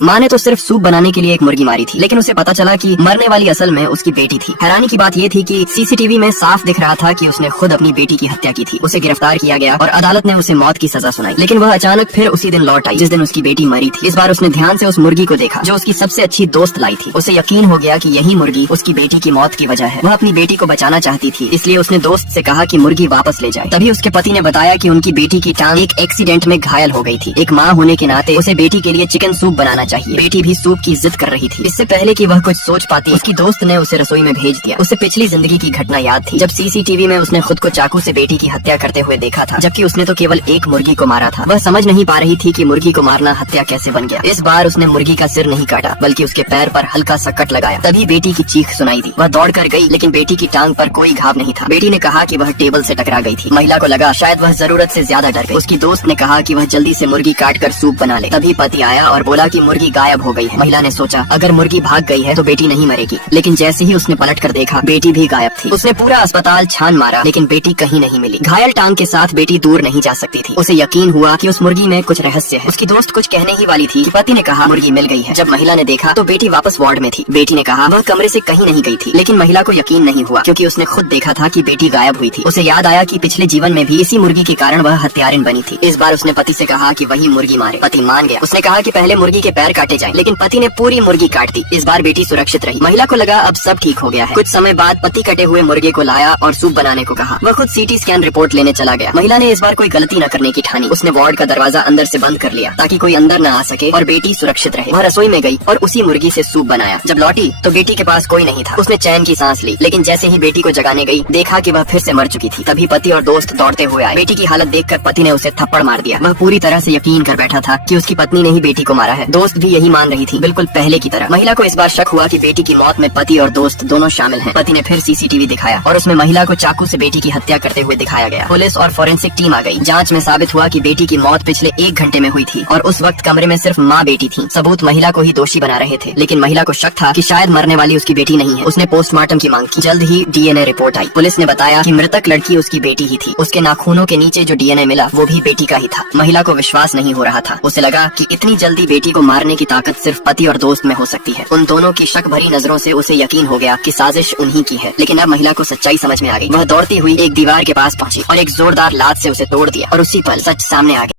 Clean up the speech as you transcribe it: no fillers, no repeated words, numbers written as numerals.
माँ ने तो सिर्फ सूप बनाने के लिए एक मुर्गी मारी थी, लेकिन उसे पता चला कि मरने वाली असल में उसकी बेटी थी। हैरानी की बात ये थी कि सीसीटीवी में साफ दिख रहा था कि उसने खुद अपनी बेटी की हत्या की थी। उसे गिरफ्तार किया गया और अदालत ने उसे मौत की सजा सुनाई, लेकिन वह अचानक फिर उसी दिन लौट आई जिस दिन उसकी बेटी मरी थी। इस बार उसने ध्यान से उस मुर्गी को देखा जो उसकी सबसे अच्छी दोस्त लाई थी। उसे यकीन हो गया कि यही मुर्गी उसकी बेटी की मौत की वजह है। वह अपनी बेटी को बचाना चाहती थी, इसलिए उसने दोस्त से कहा कि मुर्गी वापस ले जाए। तभी उसके पति ने बताया कि उनकी बेटी की टांग एक एक्सीडेंट में घायल हो गई थी। एक माँ होने के नाते उसे बेटी के लिए चिकन सूप बनाना चाहिए। बेटी भी सूप की जिद कर रही थी। इससे पहले कि वह कुछ सोच पाती, उसकी दोस्त ने उसे रसोई में भेज दिया। उसे पिछली जिंदगी की घटना याद थी जब सीसीटीवी में उसने खुद को चाकू से बेटी की हत्या करते हुए देखा था, जबकि उसने तो केवल एक मुर्गी को मारा था। वह समझ नहीं पा रही थी कि मुर्गी को मारना हत्या कैसे बन गया। इस बार उसने मुर्गी का सिर नहीं काटा, बल्कि उसके पैर पर हल्का सा कट लगाया। तभी बेटी की चीख सुनाई दी। वह दौड़ कर गई, लेकिन बेटी की टांग पर कोई घाव नहीं था। बेटी ने कहा कि वह टेबल से टकरा गई थी। महिला को लगा शायद वह जरूरत से ज्यादा डर गई। उसकी दोस्त ने कहा कि वह जल्दी से मुर्गी काट कर सूप बना ले। तभी पति आया और बोला कि मुर्गी गायब हो गई है। महिला ने सोचा अगर मुर्गी भाग गई है तो बेटी नहीं मरेगी, लेकिन जैसे ही उसने पलट कर देखा बेटी भी गायब थी। उसने पूरा अस्पताल छान मारा, लेकिन बेटी कहीं नहीं मिली। घायल टांग के साथ बेटी दूर नहीं जा सकती थी। उसे यकीन हुआ कि उस मुर्गी में कुछ रहस्य है। उसकी दोस्त कुछ कहने ही वाली थी कि पति ने कहा मुर्गी मिल गई है। जब महिला ने देखा तो बेटी वापस वार्ड में थी। बेटी ने कहा वह कमरे से कहीं नहीं गई थी, लेकिन महिला को यकीन नहीं हुआ क्योंकि उसने खुद देखा था कि बेटी गायब हुई थी। उसे याद आया कि पिछले जीवन में भी इसी मुर्गी के कारण वह हत्यारिन बनी थी। इस बार उसने पति से कहा कि वही मुर्गी मारे। पति मान गया। उसने कहा कि पहले मुर्गी के पैर काटे जाएं, लेकिन पति ने पूरी मुर्गी काट दी। इस बार बेटी सुरक्षित रही। महिला को लगा अब सब ठीक हो गया है। कुछ समय बाद पति कटे हुए मुर्गे को लाया और सूप बनाने को कहा। वह खुद सीटी स्कैन रिपोर्ट लेने चला गया। महिला ने इस बार कोई गलती न करने की ठानी। उसने वार्ड का दरवाजा अंदर से बंद कर लिया ताकि कोई अंदर न आ सके और बेटी सुरक्षित रहे। वह रसोई में गई और उसी मुर्गी से सूप बनाया। जब लौटी तो बेटी के पास कोई नहीं था। उसने चैन की सांस ली, लेकिन जैसे ही बेटी को जगाने गई देखा कि वह फिर से मर चुकी थी। तभी पति और दोस्त दौड़ते हुए आए। बेटी की हालत देखकर पति ने उसे थप्पड़ मार दिया। वह पूरी तरह से यकीन कर बैठा था कि उसकी पत्नी ने ही बेटी को मारा है। दोस्त भी यही मान रही थी, बिल्कुल पहले की तरह। महिला को इस बार शक हुआ कि बेटी की मौत में पति और दोस्त दोनों शामिल हैं। पति ने फिर सीसीटीवी दिखाया और उसमें महिला को चाकू से बेटी की हत्या करते हुए दिखाया गया। पुलिस और फोरेंसिक टीम आ गई। जांच में साबित हुआ कि बेटी की मौत पिछले 1 घंटे में हुई थी और उस वक्त कमरे में सिर्फ माँ बेटी थी। सबूत महिला को ही दोषी बना रहे थे, लेकिन महिला को शक था कि शायद मरने वाली उसकी बेटी नहीं है। उसने पोस्टमार्टम की मांग की। जल्द ही डीएनए रिपोर्ट आई। पुलिस ने बताया कि मृतक लड़की उसकी बेटी ही थी। उसके नाखूनों के नीचे जो डीएनए मिला वो भी बेटी का ही था। महिला को विश्वास नहीं हो रहा था। उसे लगा कि इतनी जल्दी बेटी को मारने की ताकत सिर्फ पति और दोस्त में हो सकती है। उन दोनों की शक भरी नजरों से उसे यकीन हो गया कि साजिश उन्हीं की है। लेकिन अब महिला को सच्चाई समझ में आ गई। वह दौड़ती हुई एक दीवार के पास पहुंची और एक जोरदार लात से उसे तोड़ दिया और उसी पल सच सामने आ गया।